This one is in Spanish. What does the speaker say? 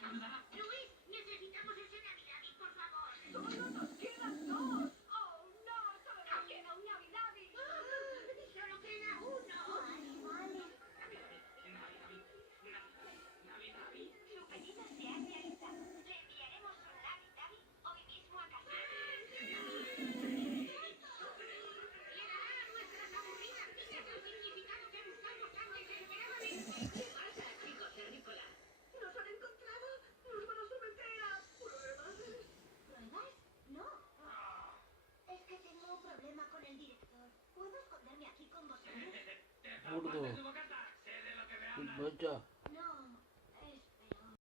saludará. Luis, necesitamos ese Navidad, por favor. ¡Solo nos quedan dos! ¡Oh, no! ¡Solo nos queda un Navidad! Solo queda uno. Vale. Navidad. Su pedido se ha realizado. Le enviaremos un Navidad hoy mismo a casa. Llenará nuestras aburridas vidas el significado que buscamos tan desesperadamente. ¿Qué pasa, chicos terrícolas? ¿Nos han encontrado? ¡Nos van a someter a pruebas! ¿Pruebas? No. Es que tengo un problema con el director. ¿Puedo esconderme aquí con vosotros? Te Burdo. tapas de tu bocata. Sé de lo que me hablas. Vaya.